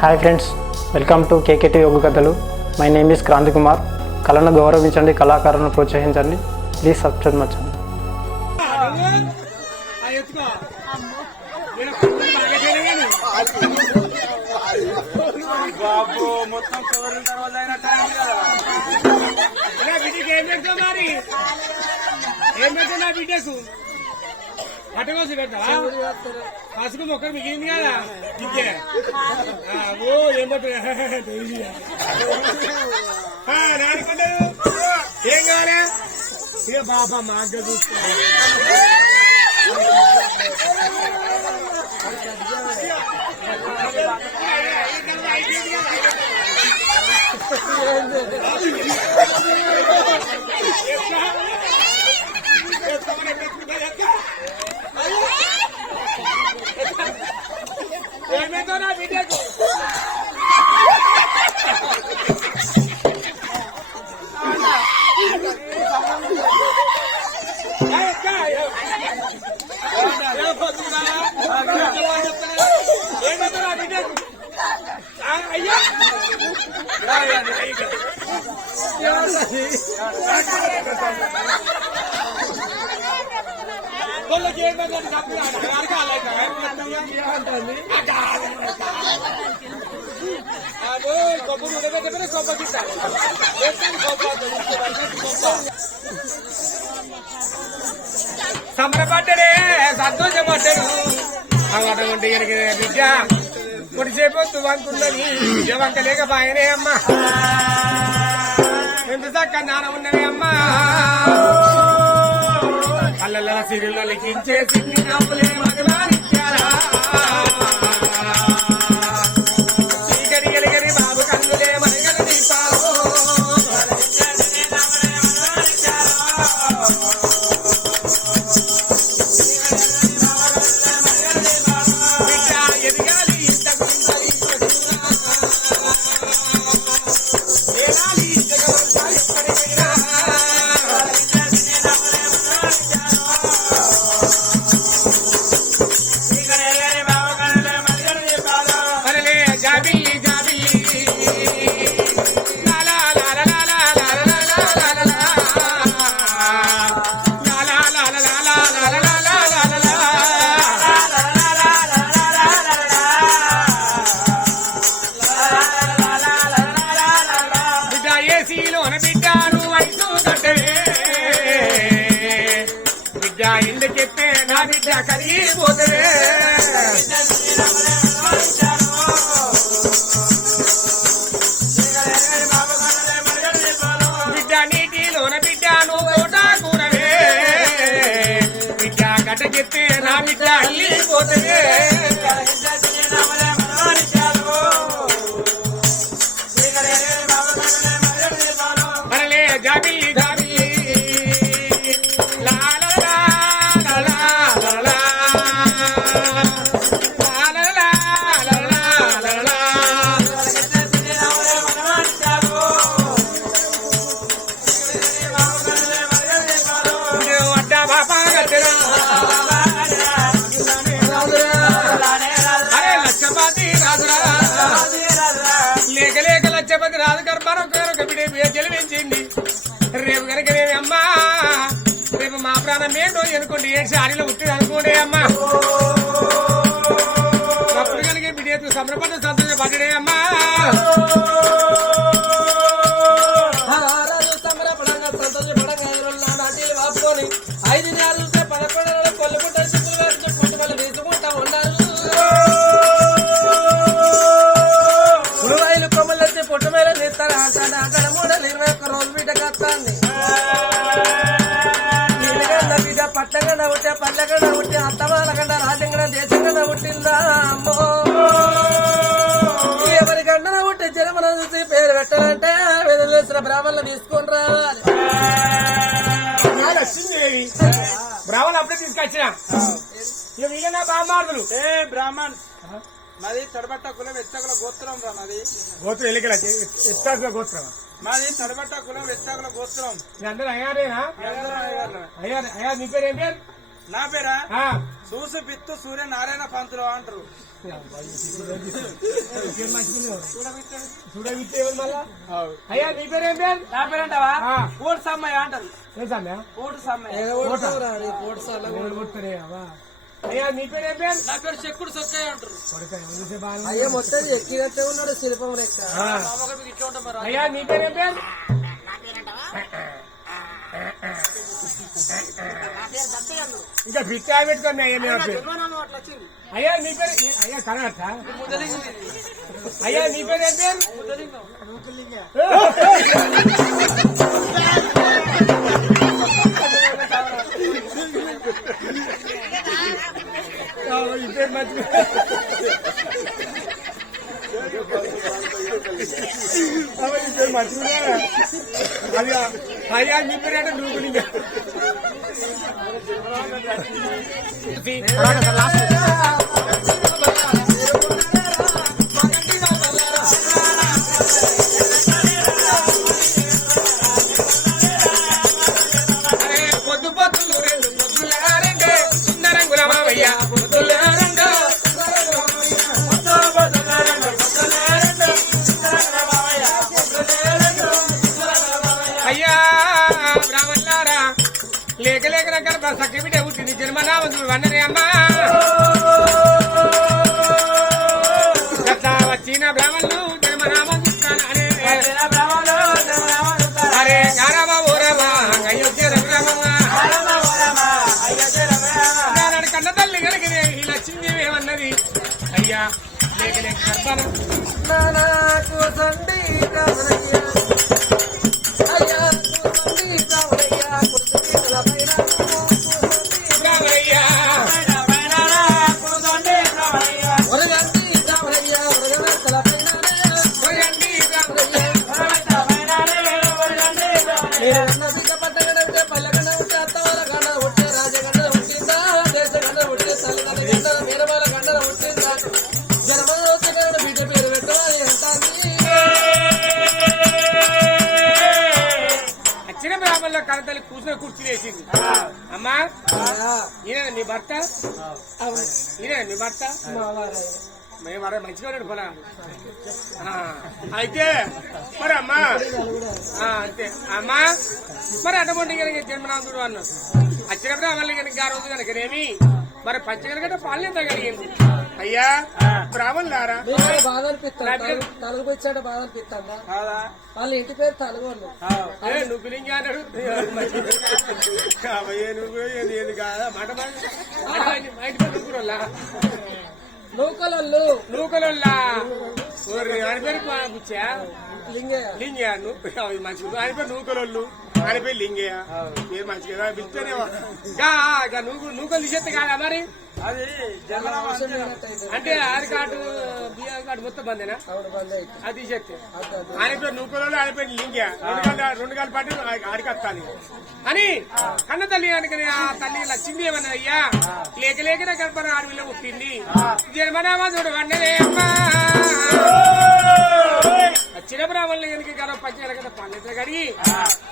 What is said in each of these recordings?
Hi friends, welcome to KKT Yoga కథలు. My name is Kranthi Kumar. కళను గౌరవించండి, కళాకారులను ప్రోత్సహించండి. Please subscribe my channel. పట్టకోసి పెడతావా? పసుపు మొక్కలు మిగిలింది కదా ఇంకే. ఓ ఏం నాడుకుంటారు. ఏం కావాలా? ఇక బాబా మాగ్గ చూసుకో. ఏమేందో నా బిడ్డకు ఏమేందో నా బిడ్డకు అయ్యా వాళ్ళకి ఏమైందని కొబ్బరి ఉడబెట్టబడి కొబ్బరి సంబరపడ్డాడే, సంతోషపడ్డాడు. అటువంటి బిడ్డ కొద్దిసేపు తువంకున్నది వంక లేకపోయనే అమ్మా. ఎంత చక్క నాన్న ఉన్నవే అమ్మా. అల్లల సిరిలో లిఖించే సిన్ని నవ్వులే మగవారిచ్చారా. చీకటి గలిగరి బాబు కన్నులే మనగల దీపాలు. బిడ్డ ఎదగాలి ఇంతకు ఏడాలి ఇంతకు చెప్తే నా బిడ్డ కరిగిపోతే బిడ్డ నీటిలోన బిడ్డ నువ్వు తోట కూరవే. బిడ్డ గడ్డ చెప్తే నా బిడ్డ అల్లిపోతే మరలే జాబి జాబి లేక లేక లక్షపతి రాజు కర్మారం గెలిపించింది. రేపు కనుక అమ్మా, రేపు మా ప్రాణం ఏంటో అనుకోండి. ఏడు సారీలో ఉట్టిది అనుకోండి అమ్మా. అప్పుడు కనుక బిడ్డ సంబరపడ్డ సంతోషపడ్డే అమ్మా. సంబరపడంగా సంతోషపడంగా నాటిలు వాపుకొని 5 నెలలు 11 కొల్లుకుంటా చిక్కులు వేసుకుంటూ పట్టుబడి వేసుకుంటా ఉన్నారు. పురువాయిలు కొమ్మలు వచ్చి పొట్టు మేర తీస్తారు. అక్కడ 321 రోజు బిడ్డ కత్తాంది. నీళ్ళగండ బిడ్డ పట్టగండ ఉంటే పల్లెగండ ఉంటే అత్తమాలగండ రాజంగడ దేశంగండ పుట్టిందా అమ్మో. ఎవరికన్నా ఉంటే జన్మన చూసి పేరు పెట్టాలంటే వెదలేసిన బ్రాహ్మణులు తీసుకొని రావాలి. బ్రాహ్మణ్ అప్పుడే తీసుకొచ్చిన ఇక మిగిలిన బామ్మార్దులు. బ్రాహ్మణ్ మాది తడబట్ట కులం ఎత్తకుల గోత్రం రా. మాది గోత్రం ఎల్లికల ఎత్తాకుల గోత్రం. మాది తడబట్ట కులం ఎత్తకుల గోత్రం. అందరూ అయ్యారేనా? అయ్యా నీ పేరు ఏం పేరు? నా పేరా చూసి పిత్తు సూర్యనారాయణ పంతులు అంటారు. అయ్యా నీ పేరేం పేరు? నా పేరంటావా ఓటు సమ్మయ్య అంటారు. ఓటు సమ్మయ్య. అయ్యా నీ పేరేం పేరు? నా పేరు చెక్కుడు సొక్కయ్య అంటారు. అయ్యా మొత్తం ఎక్కినట్టే ఉన్నాడు శిల్పం లెక్క. మీకు ఇట్లా ఉంటాం మరి. అయ్యా నీ పేరేం పేరు? ఇంకా బిట్టా పెట్టుకోండి అయ్యా మీ పేరు. అయ్యా నీ పేరు? అయ్యా కనట. అయ్యా నీ పేరు ఏం పేరు? ఇదే మంచి మంచిగా అది అయ్యా నీ పేరు నువ్వు పొద్దు పొద్దులు రెండు పొద్దులారంటే సుందరంగుల మావయ్య పొద్దులారంటో అయ్యా బ్రాహ్మణులారా లేక లేక గర్భ సఖి బిడ్డ పుట్టింది జన్మనామంతుడు వన్నరే అమ్మా వచ్చిన బ్రాహ్మణులు జన్మనామం చూస్తానే అరే గారామా ఓరామా అయోధ్య రఘురామా కన్న తల్లి కనుక ఈ లక్ష్మీదేవి ఏమన్నది అయ్యా లేక లేక గర్భాన కడతల్లి కూర్చుని కుర్చీ వేసింది. అమ్మా ఈయన నీ భర్త? ఈయన నీ భర్త? మేము అరే మంచిగా ఉన్నాడు పొలా. అయితే మరి అమ్మా అంతే అమ్మా మరి అటువంటి కనుక జన్మనాథుడు అన్నాడు. వచ్చినప్పుడు అమల్ని కనుక ఆ రోజు కనుకనేమి మరి పంచగలిగట పాలనే తగలిగింది. అయ్యా బ్రాహ్మణులారా బాధ అనిపిస్తాడు తలుగు వచ్చాడు బాధ అనిపిస్తాడా వాళ్ళ ఇంటి పేరు తలుగోళ్ళు. నువ్వు పిలింగి అన్నాడు నువ్వు ఏది కాదా మాట నూకురోళ్ళా నూకలోళ్ళు నూకలోళ్ళా ఆయన పేరు కూర్చా లింగయ్య లింగయ్య మంచిగా ఆయన పేరు నూకలోళ్ళు ఆయన పేరు లింగయ్య మీరు మంచిగా పిలిస్తేనే నూకలు తీసేస్తే కాదా మరి అది అంటే ఆధార్ కార్డు బిఆర్ కార్డు మొత్తం బందేనా అది తీసేస్తే ఆయన పేరు నూకలోళ్ళు ఆయన పేరు లింగయ్య రెండు కాలు పట్టి ఆడికి వస్తాను అని కన్న తల్లి అనుకుని ఆ తల్లి లక్ష్మీ ఏమన్నా అయ్యా లేక లేక గర్భన అడవిలో పుట్టింది జన్మనామాధుడు వండలే అమ్మా వచ్చిన బ్రాహ్మణులు కనుక గర్వ పంచాల కదా పల్లెట్లు కడిగి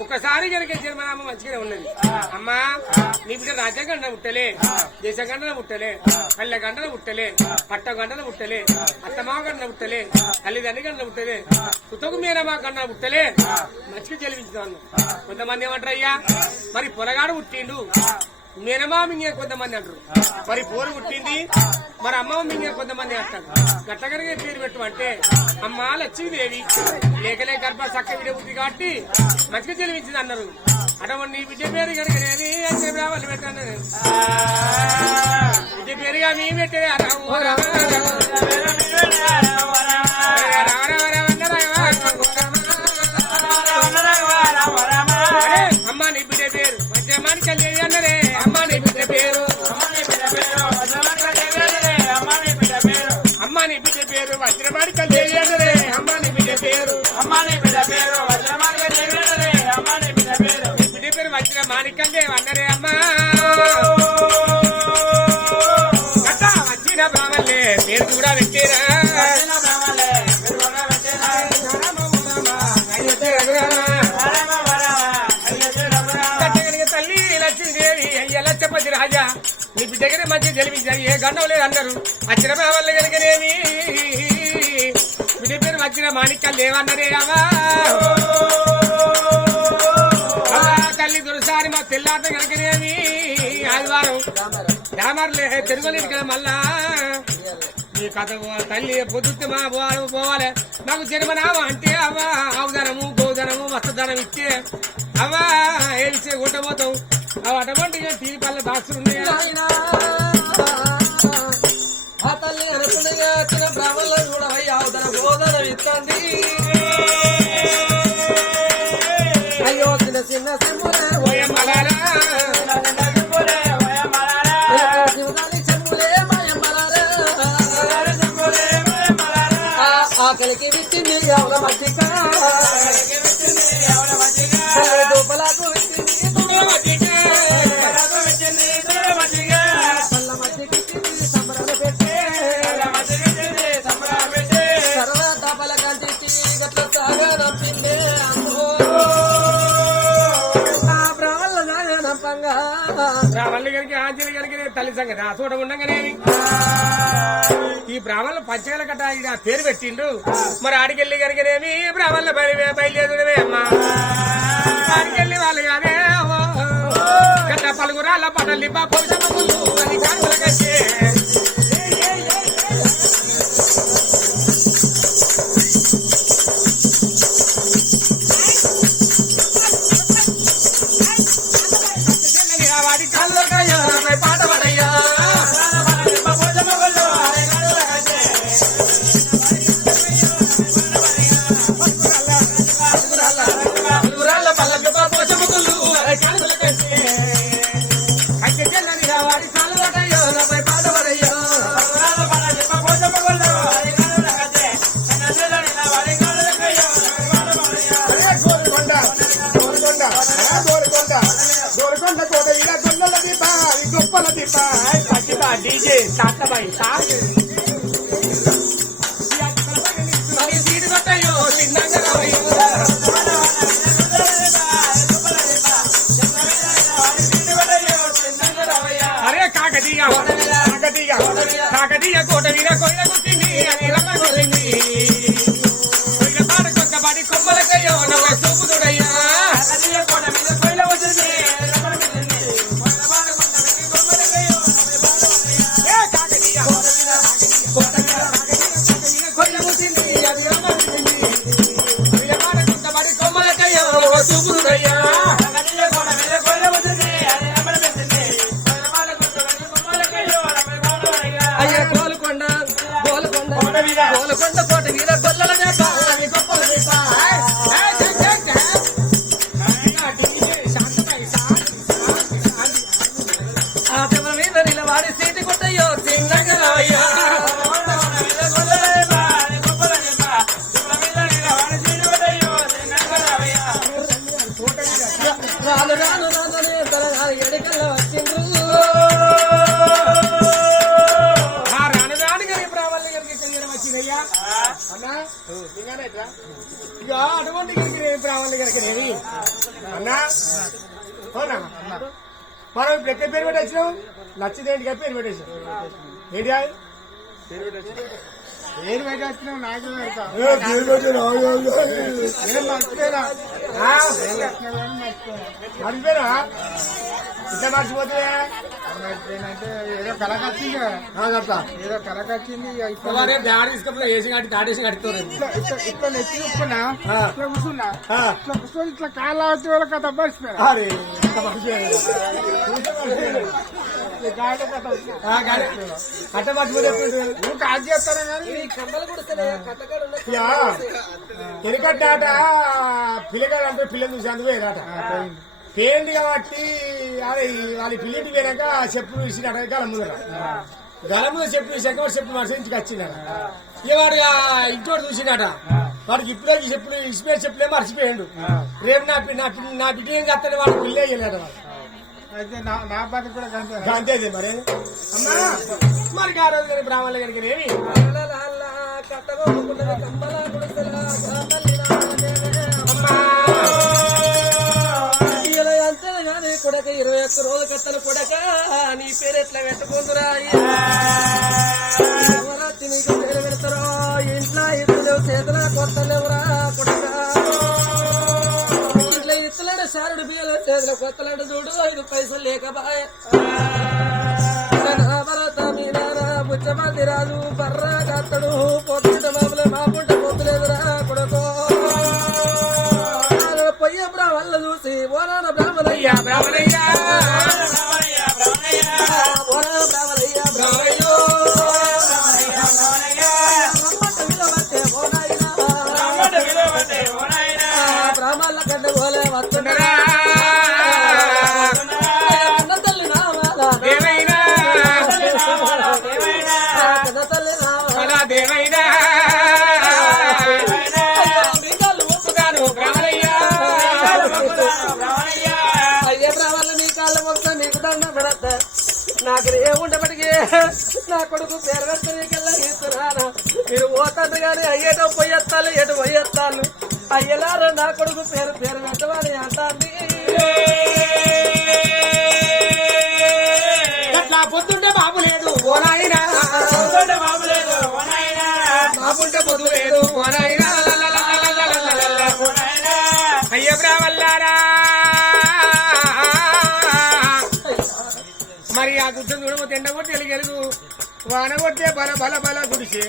ఒక్కసారి కనుక జన్మనామం మంచిగానే ఉన్నది. అమ్మా నీ బిడ్డ రాజ్యాంగండ పుట్టలే దేశగండన పుట్టలే పల్లె గండన పుట్టలే పట్ట గండన పుట్టలే అత్తమావ గండ పుట్టలే తల్లిదండ్రి గండ పుట్టలే కుతకు మీరమా గండ పుట్టలే మంచిగా చెలిపించాను. కొంతమంది ఏమంటారు అయ్యా మరి పొలగాడు పుట్టిండు మేనమా మింగే కొంతమంది అంటారు మరి పోరు పుట్టింది మరి అమ్మ మింగే కొంతమంది అంటారు. గట్టగరిగే పేరు పెట్టమంటే అమ్మ లక్ష్మీదేవి లేకలే గర్భ చక్క విడ బుద్ధి కాబట్టి మంచిగా చెలిపించింది అన్నారు. అటువంటి నీ బిడ్డ పేరు కనుకనేది అంటే బ్రాహ్మణులు పెట్టాను బిడ్డ పేరుగా మీ పెట్టే అమ్మ నీ బిడ్డ పేరు మధ్యమానికి వెళ్ళేది అన్నరే అమ్మ నీ బిడ్డ పేరు అమ్మ నీ బిడ్డ పేరు వజ్రమానికి వెళ్ళేది అన్నరే అమ్మ నీ బిడ్డ పేరు బిడ్డ పేరు వజ్రమాణికండే అన్నరే అమ్మా కథ వచ్చిన బ్రాహ్మణులే పేరు కూడా పెట్టేరా తల్లి లక్ష్మీదేవి అయ్య లచ్చపతి రాజా నీ బిడ్డగానే మంచిగా గండం లేదు అన్నారు వచ్చిన బ్రాహ్మణులు కనుకనేమి బిడ్డ పేరు వచ్చిన మాణిక్యాలు లేవన్నరే అవ్వా తల్లి దొరసారి మా తెల్లాట కనుకనేమి ఆదివారం రామర్లే తిరగలేదు కదా మళ్ళా నీ కథ తల్లి పొద్దుతే మా పోవాలి నాకు జన్మనామా అంటే అవ్వా ఆవుదనము గోధనము వస్త్రధనం ఇచ్చే అవ్వా ఏడిచే కొట్టబోతాం అవి అటువంటి టీవీ పళ్ళ బాక్సులు ఉన్నాయి ఆ తల్లి అనుకున్నగా చిన్న బ్రాహ్మణులు కూడా ఆవుదన గోధన ఇస్తుంది అయ్యో చిన్న చిన్న సింహులే ఓయమ్మలారా ఆకలికి విచ్చింది ఎవర మధ్యక దూపలకు పళ్ళ మధ్యకి సంబరాలు పెట్టే సర్వ డబ్బల కంటికి గట్ల సాగా నంపిందే బ్రాహ్మణుల నాగా నంపంగా బ్రాహ్మణుల గారికి ఆంజలి గారికి తల్లి సంగతి ఆ చూడ ఉండగానే ఈ బ్రాహ్మణుల పంచగల కట్ట ఈడ పేరు పెట్టిండు మరి ఆడికెళ్ళి కనుకనేమి బ్రాహ్మణుల బయలుదేరుడమే అమ్మా ఆడికెళ్ళి వాళ్ళు కాదే గట్ట పలుగురాళ్ళ పడల్లి పొడిసములు అని కానుల కట్టే వాడి కాళ్ళ పాట పడయ్యా डीजे साथ भाई साथ सीट बताइयो अरे काकतीया काकतीया काकतीया कोट वीर कोई कुत्ती అని రమ్మ కొలింది కొయ్య తాడ కొత్త బాడి కొమ్మలకయ్యో నవ్వ సోపుదుడయ్యా కాకతీయ కోట మీద కొయ్య వచ్చింది రమ్మ కొలింది కొయ్య బాడ కొత్త కొమ్మలకయ్యో ఏ కాకతీయ కోట మీద కాకతీయ కొయ్య వచ్చింది అది రమ్మ కొలింది కొయ్య బాడ కొత్త బాడి కొమ్మలకయ్యో నవ్వ సోపుదుడయ్యా కాకతీయ కోట మీద కొయ్య వచ్చింది అది రమ్మ కొలింది కొయ్య బాడ కొత్త బాడి కొమ్మలకయ్యో రమ్మ బాడయ్యా అయ్యా గోల్కొండ గోల్కొండ గోల్కొండ కోట వీర గొల్లల దేప అని గొప్పల దేప ఆ దేవ మీద నిలవాడి సీటి కొట్టయ్యో సింగంగరాయ్యా రాను రాను రాను తల ఎడకల్ల వచ్చిండ్రు వచ్చిందయ్యా అన్నా ఇక అటువంటి బ్రాహ్మణుల గారికి అన్నా అవునా మనం ఇప్పుడు ఎక్కడ పేరు పెట్టేసినాం నచ్చిదేంటిగా పేరు పెట్టేసాం ఏంటి పేరు పెట్టేస్తున్నాం నాకు మర్చిపోయినా మర్చిపోయినా ఇట్లా మర్చిపోతే మర్చిపోయినంటే ఏదో కలకొచ్చింది కదా ఏదో కలకొచ్చింది దాడి తీసుకపోతే వేసి కట్టి దాడేసి కడుతారు ఇట్లా నెత్తి చూసుకున్నా ఇట్లా కూర్చున్నా ఇట్లా కూర్చొని ఇట్లా కాళ్ళ వచ్చే వాళ్ళ కథ మర్చిపోయినా అట్ట మర్చిపోతే నువ్వు కాదు చేస్తాను కానీ ఎనికట్టాట పిల్లగాడు అంటే పిల్లలు చూసి అందుకు వేదాట పేండి కాబట్టి వాళ్ళ పిల్లింటి పోయినాక చెప్పులు ఇచ్చినట గల ముందు చెప్పులు ఇచ్చాక వాడు చెప్పులు మనిషి ఇంటికి వచ్చిందట ఇక వాడు ఇంటి చూసినట వాడికి ఇప్పుడే చెప్పులు ఇచ్చిపోయిన చెప్పులే మర్చిపోయాడు రేపు నా బిడ్డ ఏం చేస్తాడు వాడు పిల్లే వెళ్ళాడు వాడు అయితే నా బాధ కూడా అంతేదే మరి అమ్మా మరి ఆ రోజు బ్రాహ్మణుల గారికి ఏమి కొడక 21 రోజుల కొత్తను కొడక నీ పేరు ఎట్లా పెట్టుకుందురా ఎవరొచ్చి నీకు పేరు పెడతారో ఇంట్లో ఇద్దరు చేతుల కొత్తలేవురా కొడక ఇట్లా ఇత్తలేడు సారుడు బియ్యలు చేతుల కొత్తలేడు చూడు 5 పైసలు లేకబాయ భరత మీనారా బుచ్చమంది రాజు బర్రా కత్తడు పొత్తుట మామూలే మాపుంట పొత్తులేదురా కొడుకో పొయ్య బ్రాహ్మణ చూసి ఓనాన బ్రాహ్మణయ్య బ్రాహ్మణయ్య ఓనా బ్రాహ్మణయ్య బ్రాహ్మణయ్యో బ్రాహ్మణుల కంటే పోలే వస్తుండరా తల్లి నామాలా దేవైనా తల్లి నామాలా దేవైనా అయ్యే బ్రాహ్మణులు నీ కాళ్ళ మొత్తం నీకు దండ పెడతా నాకు ఏముండబడికి నా కొడుకు పేరు పెడతానికల్లా ఇస్తున్నాను మీరు పోతాను కానీ అయ్యేటో పోయెత్తాలి ఎటు పోయెత్తాను అయ్యలారో నా కొడుకు పేరు పెట్టమని అంటాంది ఎట్లా పొద్దుంటే బాబు లేదు ఓనాయినా బాబుంటే పొద్దు లేదు ఓనాయినా అయ్య బ్రాహ్మణులారా మరి ఆ గుడ్డ చూడబోతే ఎండ కొట్టి ఎలుగెలుగు వాన కొట్టే బల బల బల గుడిసే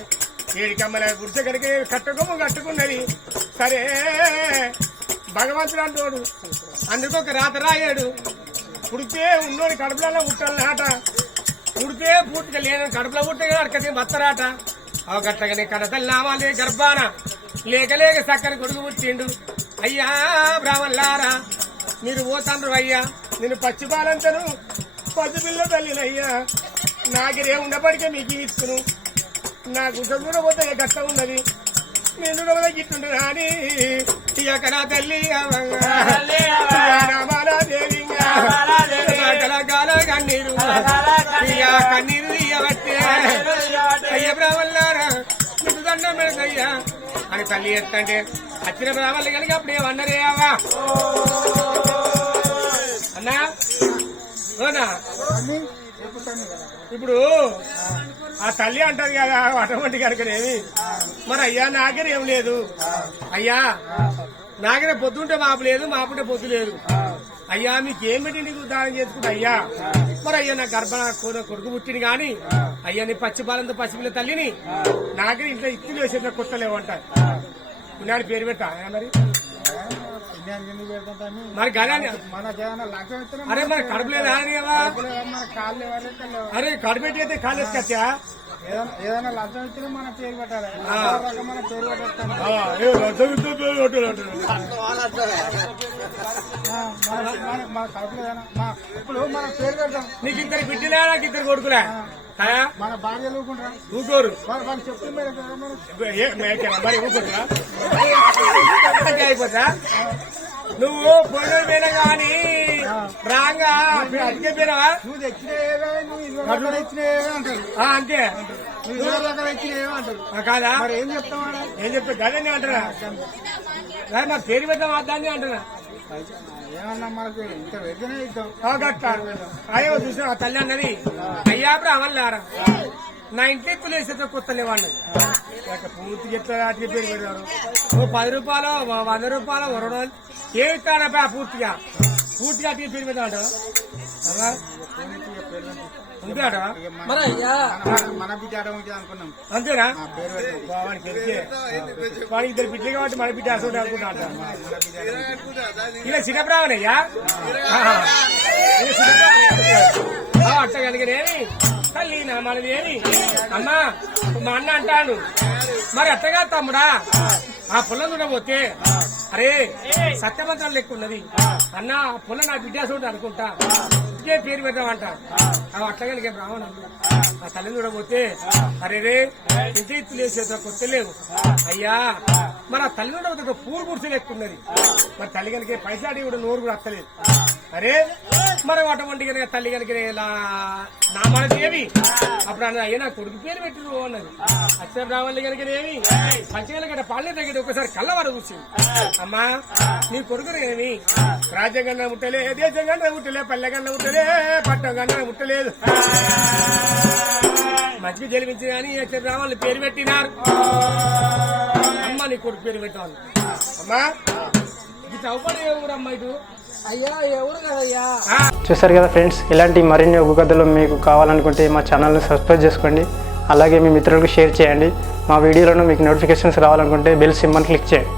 ఏడికమ్మల గుడిసె కడికి కట్టుకున్నది సరే భగవంతుడు అంటోడు అందుకు ఒక రాత రాయాడు పుడితే ఉన్నోని కడుపులలో పుట్టాలనాట పుడితే పూర్తిగా లేదని కడుపులో పుట్టే అడకతే మత్తరాట అవ గట్టగానే కడతలు నామాలే గర్భాన లేక లేక చక్కని కొడుకు పుట్టిండు అయ్యా బ్రాహ్మణులారా మీరు పోతాండ్రు అయ్యా నేను పచ్చిపాలంతను పసిపిల్ల తల్లినయ్యా నాకిరే ఉండబడికే మీకు ఇచ్చును నాకు కూడా పోతే కష్టం ఉన్నది నేను కూడా గిట్టుండు రాని ఇక నా తల్లి కన్నీరు కన్నీరు ఇయ్యబట్టే అయ్య బ్రాహ్మణులారా మీకు దండం పెడతయ్యా అని తల్లి ఎత్తంటే వచ్చిన బ్రాహ్మణులు కనుక అప్పుడు ఏమన్నరే అవ్వా అన్నా అవునా ఇప్పుడు ఆ తల్లి అంటది కదా అటువంటి కనుకనేమి మరి అయ్యా నాగరే ఏం లేదు అయ్యా నాగరే పొద్దుంటే మాపు లేదు మాపుంటే పొద్దు లేదు అయ్యా మీకేం పెట్టి నీకు దానం చేసుకుంటా అయ్యా మరి అయ్యా నా కొడుకు పుట్టింది గాని అయ్యా నీ పచ్చిపాలంతో పసిపిల్ల తల్లిని నాగరే ఇంట్లో ఇత్తులు వేసేట కొత్తలేవంట పుణ్యాన్ని పేరు పెట్టా మరి మరి గదా అరే మరి కడుపులేదు అరే కడుపు పెట్టి అయితే కాలు ఎత్తుకొచ్చా ఏదైనా లంచం ఇచ్చినా మన పేరు పెట్టాలి మన పేరు పెట్టాలి మన కడుపులో ఇప్పుడు మన పేరు పెడతాం నీకు ఇద్దరు బిడ్డలే నాకు ఇద్దరు కొడుకులే మన భార్యలు ఊరుకుంటారా ఊకోరు వాళ్ళు చెప్తే మరి ఊరుకుంటారా అయిపోతా నువ్వు పొన్ను మీద గాని రాంగా అతికే పోయినావా నువ్వు తెచ్చినవే నువ్వు తెచ్చినవే అంటారు అంతే తెచ్చినవే అంటారు కాదా మరి ఏం చెప్తావా ఏం చెప్తా గదని అంటారా మరి పేరు పెద్దాం దాన్ని అంటున్నా ఏమన్నా మనకు ఇంత వెజ్జనే ఇద్దాం అయ్యో చూసిన తల్లి అన్నది అయ్యా బ్రాహ్మణులారా నా ఇంటి వేసేతో కొత్త లేవాడి పూర్తి చెప్తా అట్లా పేరు పెట్టారు 10 రూపాయలు 100 రూపాయలు 200 ఏమి ఇస్తానప్పా పూర్తిగా అట్లా పేరు పెట్టాడు అంతేడా మరి అయ్యా మన బిడ్డ అనుకున్నాం అంతేనా వాడికి తెలిసే వాడికి ఇద్దరు బిడ్డలు కాబట్టి మన బిడ్డ అసలు అనుకుంటా ఇలా చిన్నబ్రాహ్మణయ్యా అట్ట కలిగినేమి తల్లి నా మనది ఏమి అమ్మా మా అన్న అంటాను మరి అట్టగా తమ్ముడా ఆ పొలం చూడబోతే అరే సత్యమంత్రాలు లెక్క ఉన్నది అన్న ఆ పొలం నా బిడ్డ చూడ అనుకుంటా ఇదే పేరు పెట్టామంట అవి అట్టగా బ్రాహ్మణులు ఆ తల్లిని చూడబోతే అరే రే ఇంటి ఇత్తులు వేసేది కొత్త లేవు అయ్యా మన తల్లి నుండి ఒక పూలు గుడిసెలు ఎక్కున్నది మరి తల్లి కనుక పైసాడి కూడా నోరు కూడా అత్తలేదు అరే మనం అటువంటి కనుక తల్లి కనుక నామాలదేవి అప్పుడు అన్న అయ్యా నా కొడుకు పేరు పెట్టిరు అన్నది అక్షర బ్రాహ్మణులు కనుక ఏమి పంచగల పాలన తగ్గితే ఒకసారి కళ్ళవారు కూర్చుంది అమ్మా నీ కొడుకుని ఏమి రాజ్యంగా ముట్టలే దేశంగా ముట్టలే పల్లెగన్నా ముట్టలే పట్టంగా ముట్టలేదు మంచిగా జలిపించి కానీ అక్షర బ్రాహ్మణులు పేరు పెట్టినారు అమ్మ నీ కొడుకు పేరు పెట్టాను అమ్మా ఇది చౌపడి కూడా అమ్మ ఇటు అయ్యా ఎవరు కదయ్యా చూసారు కదా ఫ్రెండ్స్, ఇలాంటి మరిన్ని ఒగ్గు కథలు మీకు కావాలనుకుంటే మా ఛానల్ని సబ్స్క్రైబ్ చేసుకోండి. అలాగే మీ మిత్రులకు షేర్ చేయండి. మా వీడియోలను మీకు నోటిఫికేషన్స్ రావాలనుకుంటే బెల్ సింబల్ క్లిక్ చేయండి.